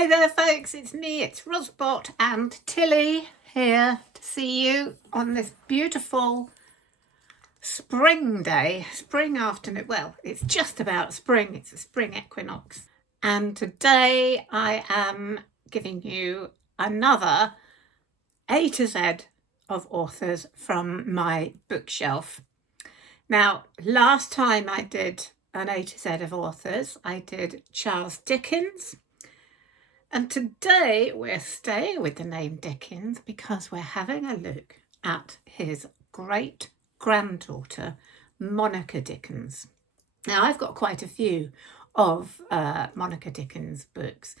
Hi there folks, it's me, it's Rosbot and Tilly here to see you on this beautiful spring day, spring afternoon. Well, it's just about spring, it's a spring equinox. And today I am giving you another A to Z of authors from my bookshelf. Now, last time I did an A to Z of authors, I did Charles Dickens. And today we're staying with the name Dickens because we're having a look at his great-granddaughter, Monica Dickens. Now, I've got quite a few of Monica Dickens' books.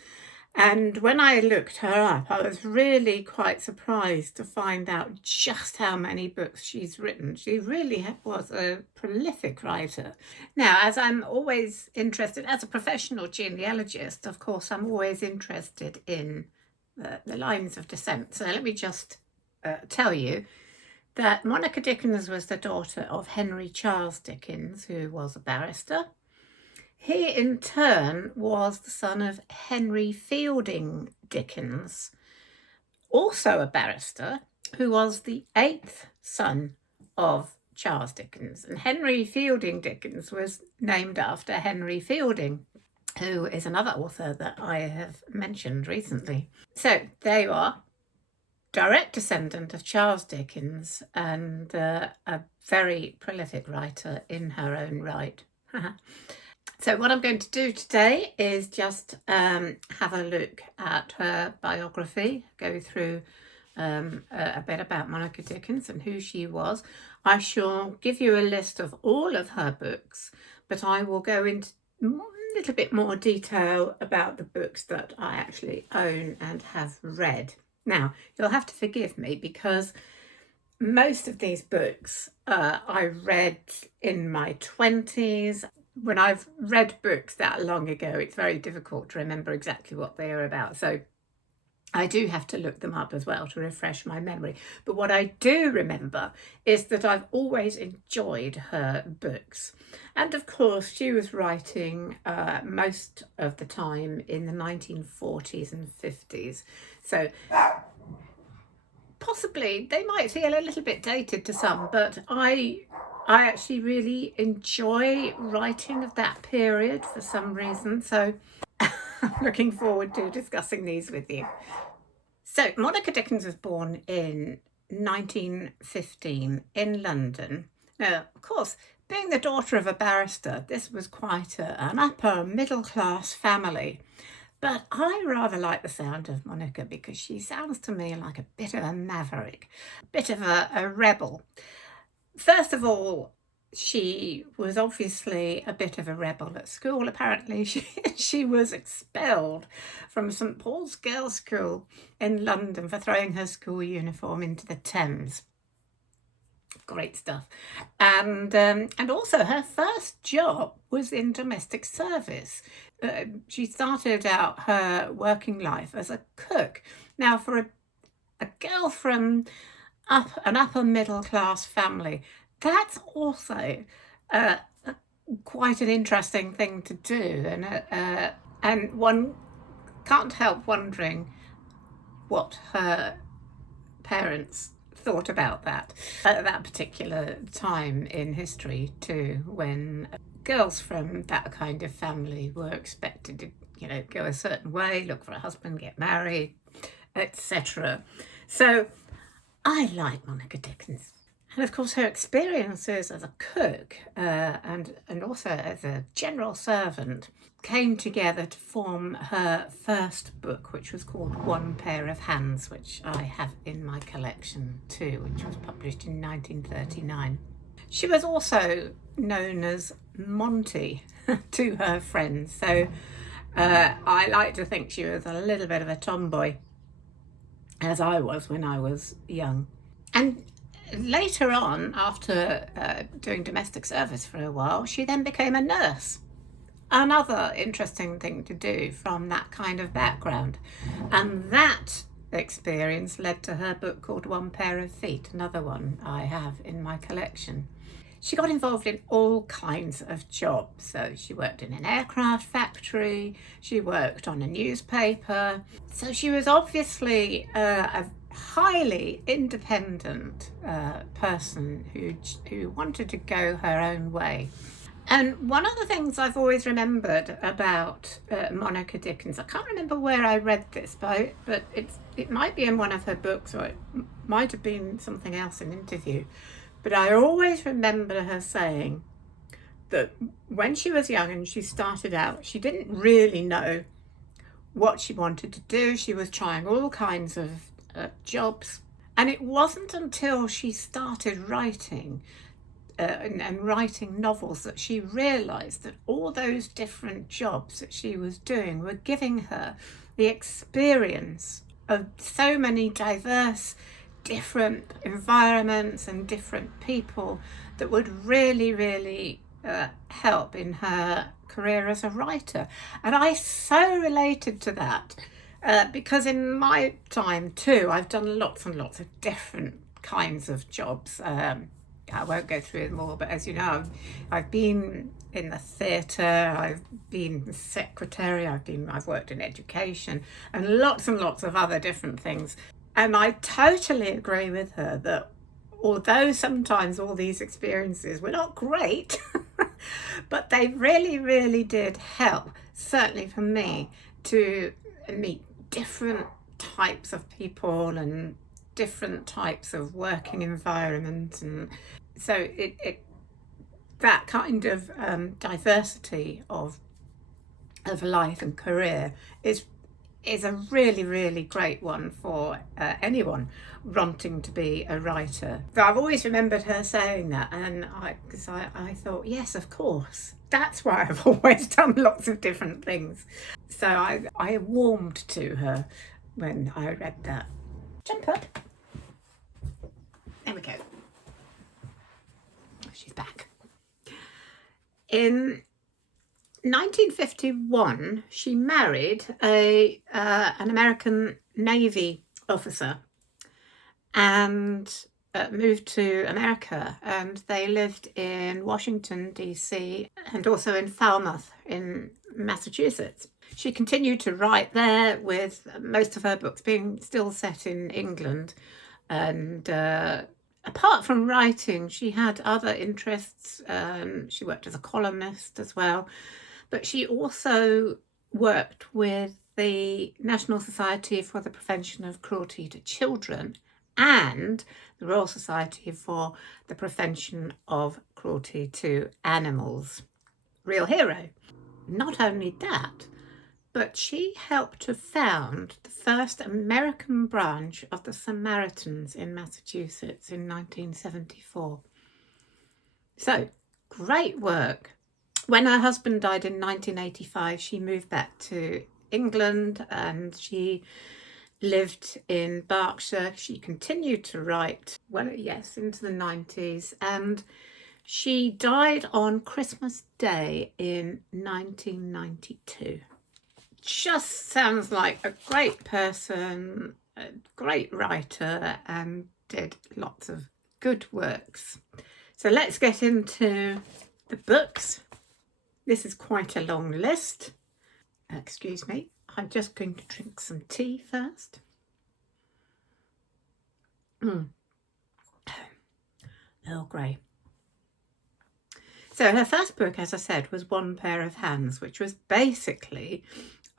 And when I looked her up, I was really quite surprised to find out just how many books she's written. She really was a prolific writer. Now, as I'm always interested, as a professional genealogist, of course, I'm always interested in the lines of descent. So let me just tell you that Monica Dickens was the daughter of Henry Charles Dickens, who was a barrister. He, in turn, was the son of Henry Fielding Dickens, also a barrister, who was the 8th son of Charles Dickens. And Henry Fielding Dickens was named after Henry Fielding, who is another author that I have mentioned recently. So there you are, direct descendant of Charles Dickens and a very prolific writer in her own right. So what I'm going to do today is just have a look at her biography, go through a bit about Monica Dickens and who she was. I shall give you a list of all of her books, but I will go into a little bit more detail about the books that I actually own and have read. Now, you'll have to forgive me because most of these books I read in my 20s. When I've read books that long ago, it's very difficult to remember exactly what they are about. So I do have to look them up as well to refresh my memory. But what I do remember is that I've always enjoyed her books. And of course, she was writing most of the time in the 1940s and 50s. So possibly they might feel a little bit dated to some, but I actually really enjoy writing of that period for some reason. So I'm looking forward to discussing these with you. So Monica Dickens was born in 1915 in London. Now, of course, being the daughter of a barrister, this was quite an upper middle class family. But I rather like the sound of Monica because she sounds to me like a bit of a maverick, a bit of a rebel. First of all, she was obviously a bit of a rebel at school. Apparently, she was expelled from St Paul's Girls' School in London for throwing her school uniform into the Thames. Great stuff. And also her first job was in domestic service. She started out her working life as a cook. Now, for a girl from an upper middle class family, that's also quite an interesting thing to do, and one can't help wondering what her parents thought about that at that particular time in history too, when girls from that kind of family were expected to, go a certain way, look for a husband, get married, etc. So I like Monica Dickens. And of course her experiences as a cook and also as a general servant came together to form her first book, which was called One Pair of Hands, which I have in my collection too, which was published in 1939. She was also known as Monty to her friends, so I like to think she was a little bit of a tomboy, as I was when I was young. And later on, after doing domestic service for a while, she then became a nurse. Another interesting thing to do from that kind of background. And that experience led to her book called One Pair of Feet, another one I have in my collection. She got involved in all kinds of jobs. So she worked in an aircraft factory, she worked on a newspaper. So she was obviously a highly independent person who wanted to go her own way. And one of the things I've always remembered about Monica Dickens, I can't remember where I read this, but it might be in one of her books, or it might have been something else, an interview. But I always remember her saying that when she was young and she started out, she didn't really know what she wanted to do. She was trying all kinds of jobs. And it wasn't until she started writing and writing novels that she realised that all those different jobs that she was doing were giving her the experience of so many diverse different environments and different people that would really help in her career as a writer. And I so related to that because in my time too, I've done lots and lots of different kinds of jobs. I won't go through them all, but as you know, I've been in the theatre, I've been secretary, I've worked in education and lots of other different things. And I totally agree with her that although sometimes all these experiences were not great, but they really did help, certainly for me, to meet different types of people and different types of working environments. And so that kind of diversity of life and career is a really great one for anyone wanting to be a writer. So I've always remembered her saying that, and because I thought, yes, of course, that's why I've always done lots of different things. So I warmed to her when I read that. Jump up. There we go. She's back. In 1951, she married an American Navy officer and moved to America, and they lived in Washington, D.C. and also in Falmouth in Massachusetts. She continued to write there, with most of her books being still set in England. And apart from writing, she had other interests. She worked as a columnist as well. But she also worked with the National Society for the Prevention of Cruelty to Children and the Royal Society for the Prevention of Cruelty to Animals. Real hero. Not only that, but she helped to found the first American branch of the Samaritans in Massachusetts in 1974. So, great work. When her husband died in 1985, she moved back to England and she lived in Berkshire. She continued to write, into the 90s, and she died on Christmas Day in 1992. Just sounds like a great person, a great writer, and did lots of good works. So let's get into the books. This is quite a long list. Excuse me, I'm just going to drink some tea first. Earl Grey. So her first book, as I said, was One Pair of Hands, which was basically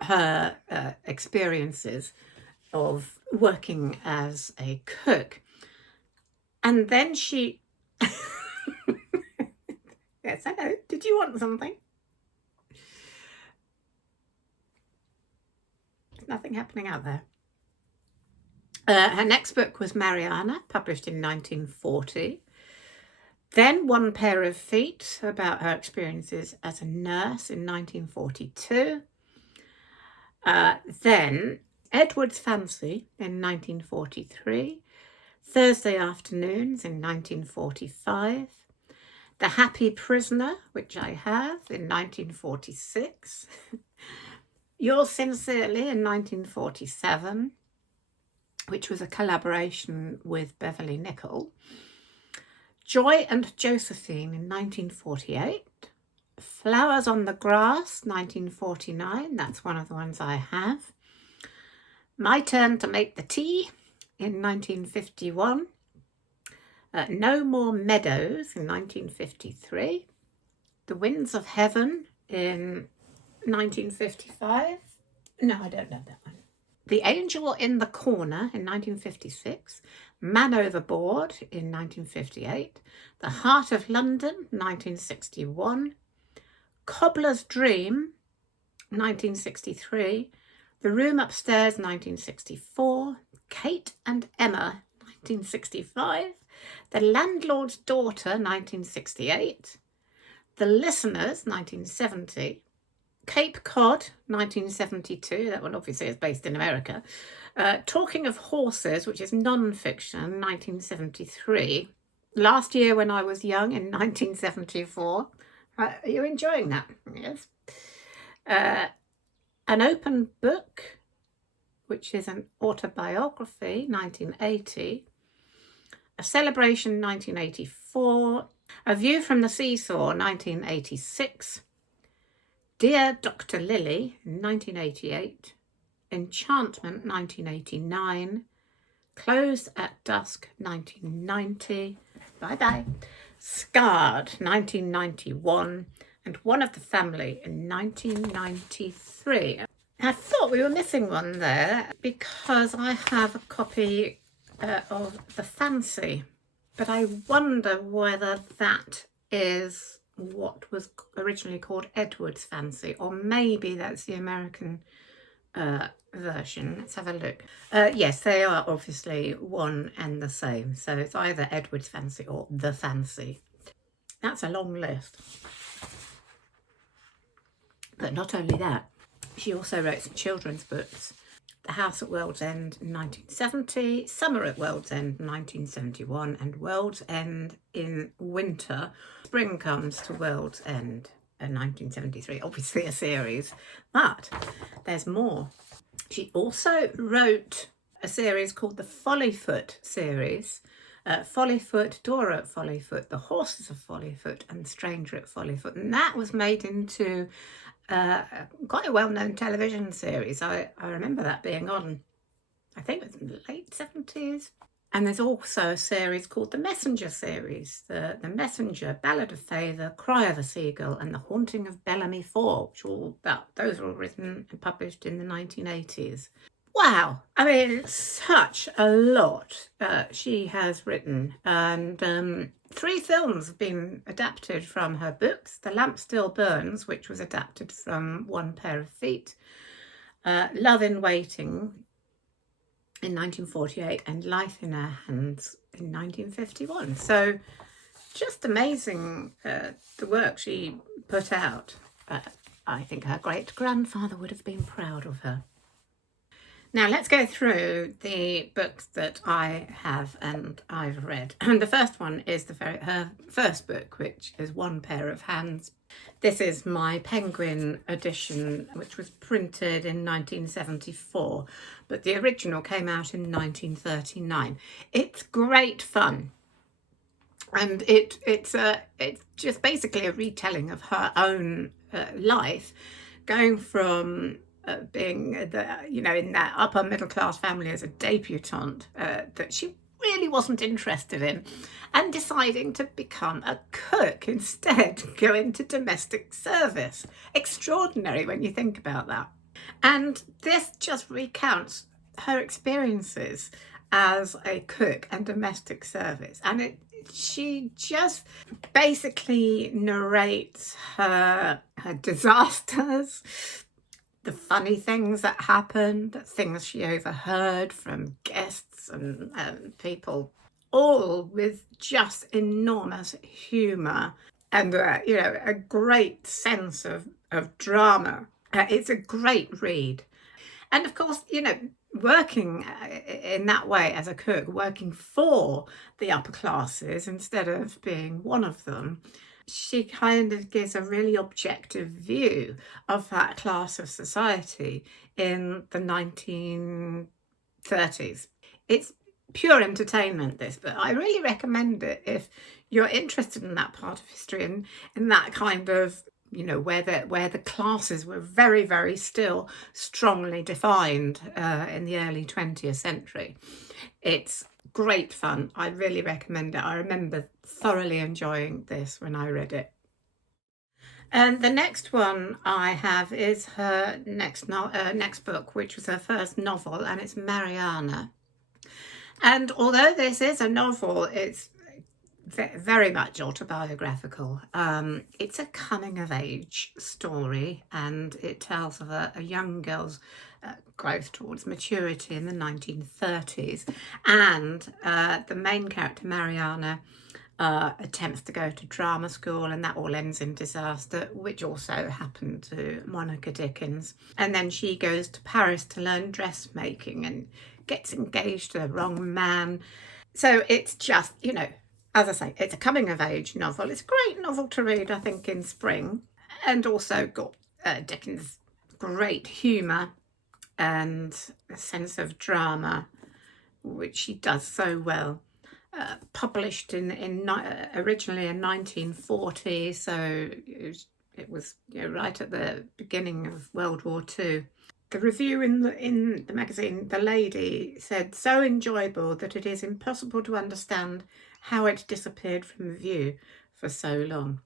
her experiences of working as a cook. And then she... Yes, hello. Did you want something? There's nothing happening out there. Her next book was Mariana, published in 1940. Then One Pair of Feet, about her experiences as a nurse in 1942. Then Edward's Fancy in 1943. Thursday Afternoons in 1945. The Happy Prisoner, which I have, in 1946. Yours Sincerely in 1947, which was a collaboration with Beverly Nichol. Joy and Josephine in 1948. Flowers on the Grass, 1949. That's one of the ones I have. My Turn to Make the Tea in 1951. No More Meadows in 1953. The Winds of Heaven in 1955. No, I don't know that one. The Angel in the Corner in 1956. Man Overboard in 1958. The Heart of London, 1961. Cobbler's Dream, 1963. The Room Upstairs, 1964. Kate and Emma, 1965. The Landlord's Daughter, 1968. The Listeners, 1970. Cape Cod, 1972. That one obviously is based in America. Talking of Horses, which is non-fiction, 1973. Last Year When I Was Young in 1974. Are you enjoying that? Yes. An Open Book, which is an autobiography, 1980. A Celebration, 1984. A View from the Seesaw, 1986. Dear Dr. Lily, 1988. Enchantment, 1989. Close at Dusk, 1990. Bye-bye. Scarred, 1991. And One of the Family in 1993. I thought we were missing one there because I have a copy of The Fancy, but I wonder whether that is what was originally called Edward's Fancy, or maybe that's the American version. Let's have a look. Yes, they are obviously one and the same, so it's either Edward's Fancy or The Fancy. That's a long list. But not only that, she also wrote some children's books. The House at World's End in 1970, Summer at World's End in 1971, and World's End in Winter. Spring Comes to World's End in 1973. Obviously a series, but there's more. She also wrote a series called the Follyfoot series. Follyfoot, Dora at Follyfoot, The Horses of Follyfoot, and Stranger at Follyfoot. And that was made into quite a well-known television series. I remember that being on, I think it was in the late 70s. And there's also a series called the Messenger series. The Messenger, Ballad of Favour, Cry of a Seagull, and The Haunting of Bellamy Fort, those were all written and published in the 1980s. Wow, I mean, such a lot she has written, and 3 films have been adapted from her books. The Lamp Still Burns, which was adapted from One Pair of Feet, Love in Waiting in 1948, and Life in Our Hands in 1951. So just amazing the work she put out. I think her great-grandfather would have been proud of her. Now let's go through the books that I have and I've read. And the first one is her first book, which is One Pair of Hands. This is my Penguin edition, which was printed in 1974, but the original came out in 1939. It's great fun. And it's just basically a retelling of her own life, going from being in that upper middle class family as a debutante that she really wasn't interested in, and deciding to become a cook instead, go into domestic service. Extraordinary when you think about that. And this just recounts her experiences as a cook and domestic service, and she just basically narrates her disasters, the funny things that happened, things she overheard from guests and people, all with just enormous humour and a great sense of drama. It's a great read. And of course, working in that way as a cook, working for the upper classes instead of being one of them, she kind of gives a really objective view of that class of society in the 1930s. It's pure entertainment, this, but I really recommend it if you're interested in that part of history and in that kind of, where the classes were very, very still strongly defined in the early 20th century. It's great fun. I really recommend it. I remember thoroughly enjoying this when I read it. And the next one I have is her next book, which was her first novel, and it's Mariana. And although this is a novel, it's very much autobiographical. It's a coming-of-age story, and it tells of a young girl's growth towards maturity in the 1930s. And the main character, Mariana, attempts to go to drama school, and that all ends in disaster, which also happened to Monica Dickens. And then she goes to Paris to learn dressmaking and gets engaged to the wrong man. So it's just, as I say, it's a coming-of-age novel. It's a great novel to read, I think, in spring, and also got Dickens' great humour and a sense of drama, which she does so well. Published originally in 1940, so it was right at the beginning of World War II. The review in the magazine, The Lady, said, "So enjoyable that it is impossible to understand how it disappeared from view for so long."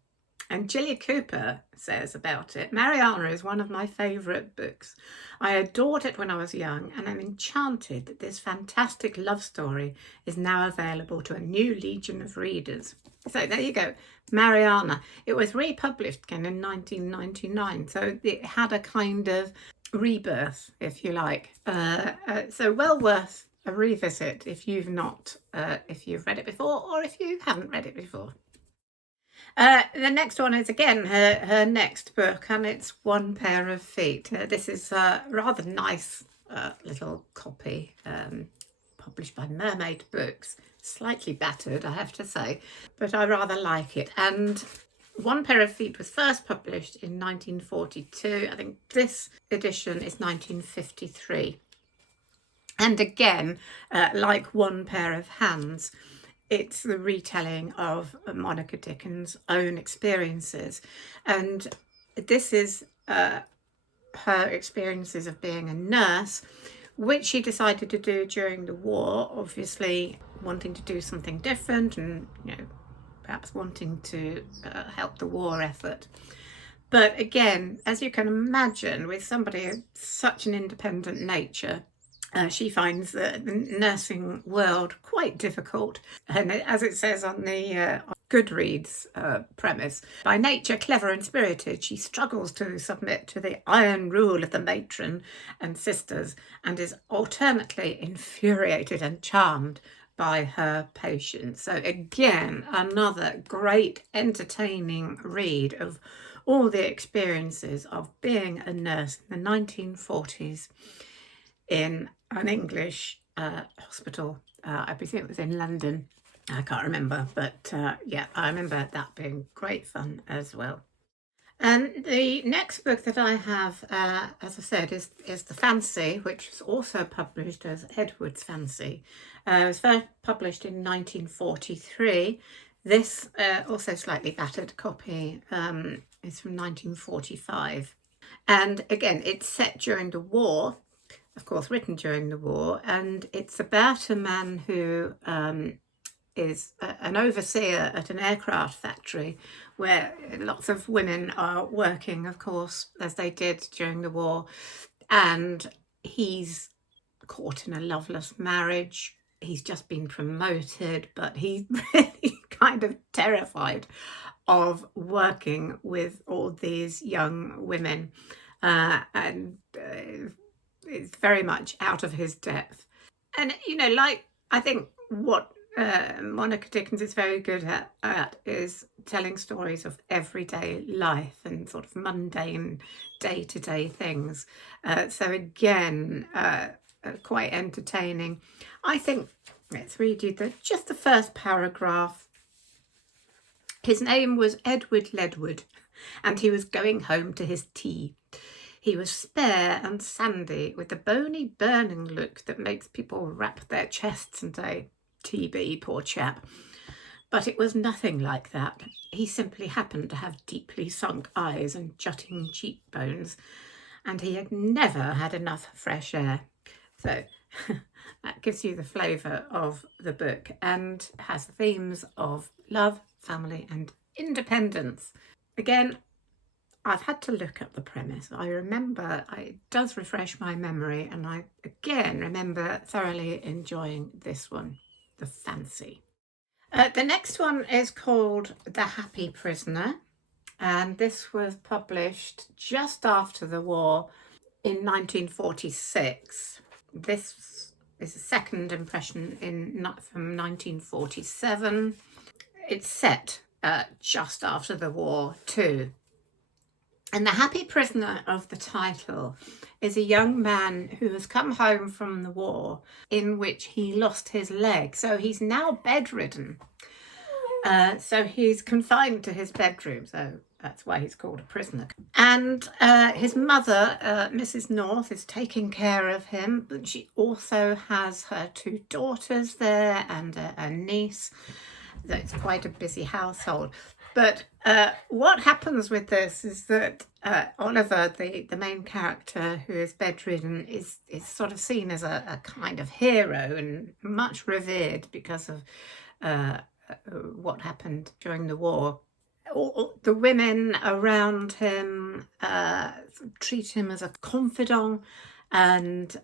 And Gillia Cooper says about it, "Mariana is one of my favourite books. I adored it when I was young, and I'm enchanted that this fantastic love story is now available to a new legion of readers." So there you go, Mariana. It was republished again in 1999, so it had a kind of rebirth, if you like. So well worth a revisit if you've read it before, or if you haven't read it before. The next one is again her next book, and it's One Pair of Feet. This is a rather nice little copy, published by Mermaid Books. Slightly battered, I have to say, but I rather like it. And One Pair of Feet was first published in 1942. I think this edition is 1953. And again, like One Pair of Hands, it's the retelling of Monica Dickens' own experiences. And this is her experiences of being a nurse, which she decided to do during the war, obviously wanting to do something different and, perhaps wanting to help the war effort. But again, as you can imagine, with somebody of such an independent nature, she finds the nursing world quite difficult. And as it says on the Goodreads premise, by nature clever and spirited, she struggles to submit to the iron rule of the matron and sisters, and is alternately infuriated and charmed by her patients. So again, another great entertaining read of all the experiences of being a nurse in the 1940s in an English hospital. I presume it was in London. I can't remember, but yeah, I remember that being great fun as well. And the next book that I have, as I said, is The Fancy, which was also published as Edward's Fancy. It was first published in 1943. This, also slightly battered copy, is from 1945. And again, it's set during the war, of course, written during the war, and it's about a man who is an overseer at an aircraft factory where lots of women are working, of course, as they did during the war, and he's caught in a loveless marriage. He's just been promoted, but he's really kind of terrified of working with all these young women, and it's very much out of his depth. And I think what Monica Dickens is very good at is telling stories of everyday life and sort of mundane day-to-day things. So again, quite entertaining. I think, let's read you just the first paragraph. His name was Edward Ledward, and he was going home to his tea. He was spare and sandy, with a bony, burning look that makes people rap their chests and say, TB, poor chap. But it was nothing like that. He simply happened to have deeply sunk eyes and jutting cheekbones, and he had never had enough fresh air. So that gives you the flavour of the book, and has themes of love, family and independence. Again, I've had to look at the premise. I remember, it does refresh my memory, and I again remember thoroughly enjoying this one, The Fancy. The next one is called The Happy Prisoner, and this was published just after the war in 1946. This is a second impression from 1947. It's set just after the war too. And the happy prisoner of the title is a young man who has come home from the war in which he lost his leg. So he's now bedridden. So he's confined to his bedroom. So that's why he's called a prisoner. And his mother, Mrs. North, is taking care of him. But she also has her 2 daughters there and a niece. So it's quite a busy household. But what happens with this is that Oliver, the main character who is bedridden, is sort of seen as a kind of hero and much revered because of what happened during the war. All the women around him treat him as a confidant, and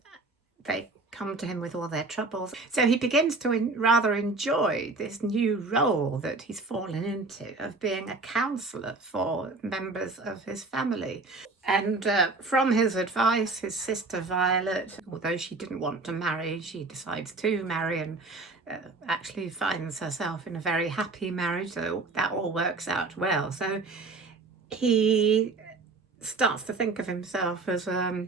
they come to him with all their troubles. So he begins to rather enjoy this new role that he's fallen into of being a counsellor for members of his family. And from his advice, his sister Violet, although she didn't want to marry, she decides to marry and actually finds herself in a very happy marriage. So that all works out well. So he starts to think of himself as a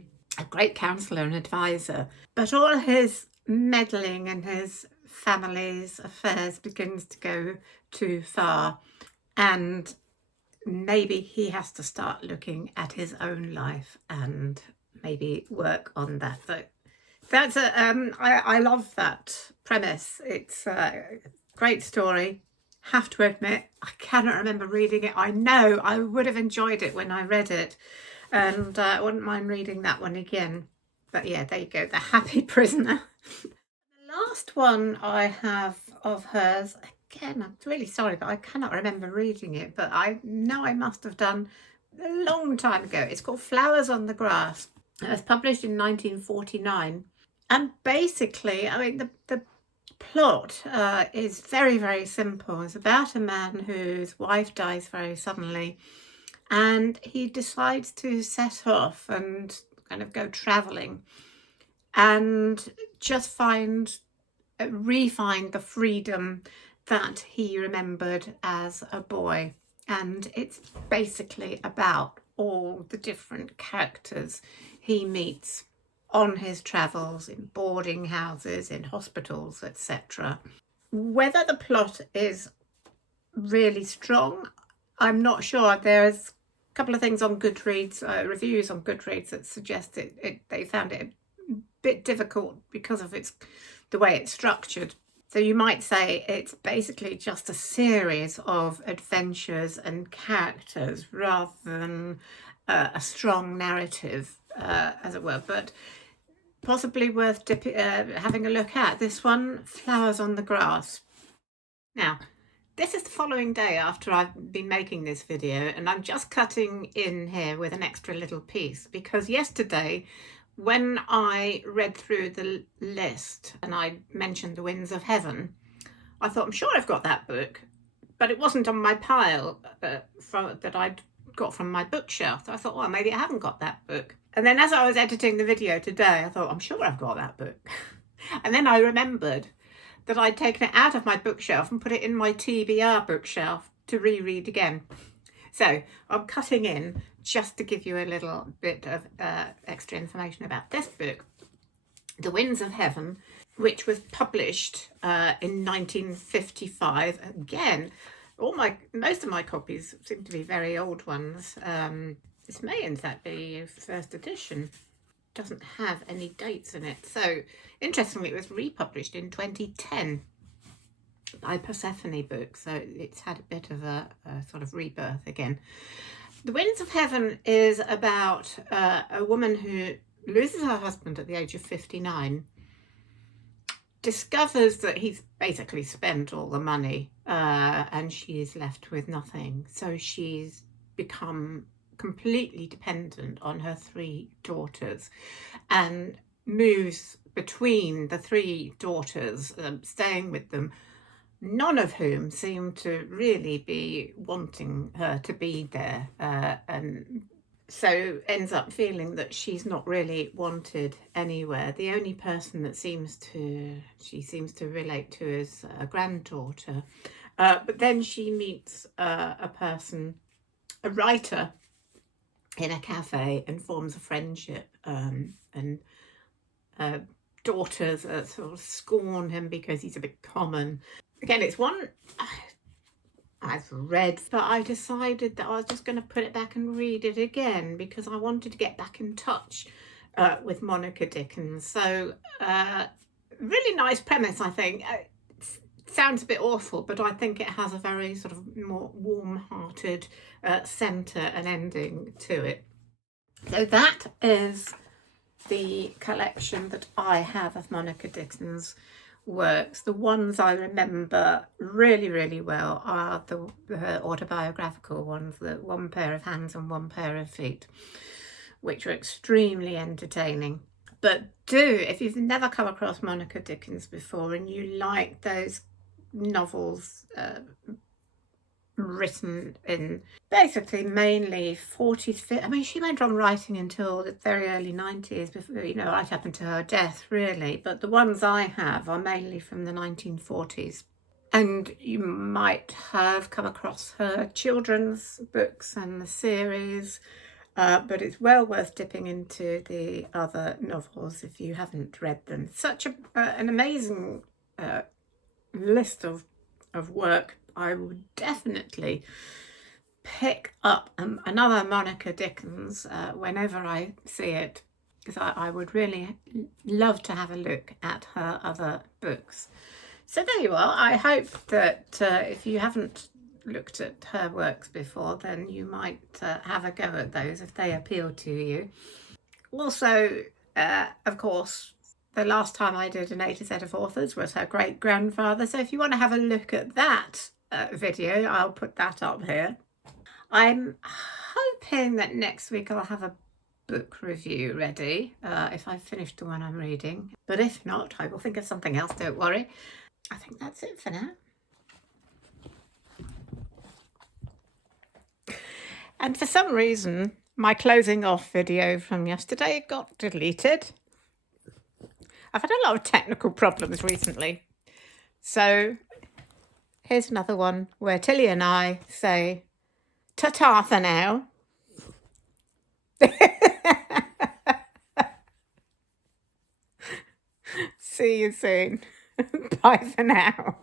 great counsellor and advisor, but all his meddling in his family's affairs begins to go too far, and maybe he has to start looking at his own life and maybe work on that. But that's I love that premise. It's a great story. Have to admit, I cannot remember reading it. I know I would have enjoyed it when I read it, and I wouldn't mind reading that one again. But yeah, there you go, The Happy Prisoner. The last one I have of hers, again, I'm really sorry, but I cannot remember reading it, but I know I must have done a long time ago. It's called Flowers on the Grass. It was published in 1949. And basically, I mean, the plot is very, very simple. It's about a man whose wife dies very suddenly, and he decides to set off and kind of go travelling and just re-find the freedom that he remembered as a boy. And it's basically about all the different characters he meets on his travels, in boarding houses, in hospitals, etc. Whether the plot is really strong, I'm not sure. There's a couple of things on Goodreads, reviews on Goodreads, that suggest they found it a bit difficult because of the way it's structured. So you might say it's basically just a series of adventures and characters rather than a strong narrative, as it were. But possibly worth having a look at. This one, Flowers on the Grass. Now, this is the following day after I've been making this video, and I'm just cutting in here with an extra little piece because yesterday, when I read through the list and I mentioned The Winds of Heaven, I thought, I'm sure I've got that book, but it wasn't on my pile that I'd got from my bookshelf. So I thought, well, maybe I haven't got that book. And then as I was editing the video today, I thought, I'm sure I've got that book. And then I remembered that I'd taken it out of my bookshelf and put it in my TBR bookshelf to reread again. So I'm cutting in just to give you a little bit of extra information about this book, The Winds of Heaven, which was published in 1955. Again, most of my copies seem to be very old ones. This may in fact be a first edition. Doesn't have any dates in it. So interestingly, it was republished in 2010 by Persephone Books, so it's had a bit of a sort of rebirth again. The Winds of Heaven is about a woman who loses her husband at the age of 59, discovers that he's basically spent all the money, and she is left with nothing. So she's become completely dependent on her 3 daughters and moves between the 3 daughters, staying with them, none of whom seem to really be wanting her to be there, and so ends up feeling that she's not really wanted anywhere. The only person that she seems to relate to is a granddaughter, but then she meets a person, a writer, in a cafe and forms a friendship, and daughters sort of scorn him because he's a bit common. Again, it's one I've read, but I decided that I was just going to put it back and read it again because I wanted to get back in touch with Monica Dickens. So really nice premise, I think. It sounds a bit awful, but I think it has a very sort of more warm-hearted centre and ending to it. So that is the collection that I have of Monica Dickens works. The ones I remember really, really well are her autobiographical ones, the One Pair of Hands and One Pair of Feet, which are extremely entertaining. But if you've never come across Monica Dickens before and you like those novels written in basically mainly 40s, I mean, she went on writing until the very early 90s, before, right up until her death, really. But the ones I have are mainly from the 1940s. And you might have come across her children's books and the series, but it's well worth dipping into the other novels if you haven't read them. Such an amazing list of work. I would definitely pick up another Monica Dickens whenever I see it, because I would really love to have a look at her other books. So there you are. I hope that if you haven't looked at her works before, then you might have a go at those if they appeal to you. Also, of course, the last time I did an A to Z of authors was her great-grandfather. So if you want to have a look at that video, I'll put that up here. I'm hoping that next week I'll have a book review ready, if I've finished the one I'm reading. But if not, I will think of something else, don't worry. I think that's it for now. And for some reason, my closing off video from yesterday got deleted. I've had a lot of technical problems recently. So here's another one where Tilly and I say, ta-ta for now. See you soon. Bye for now.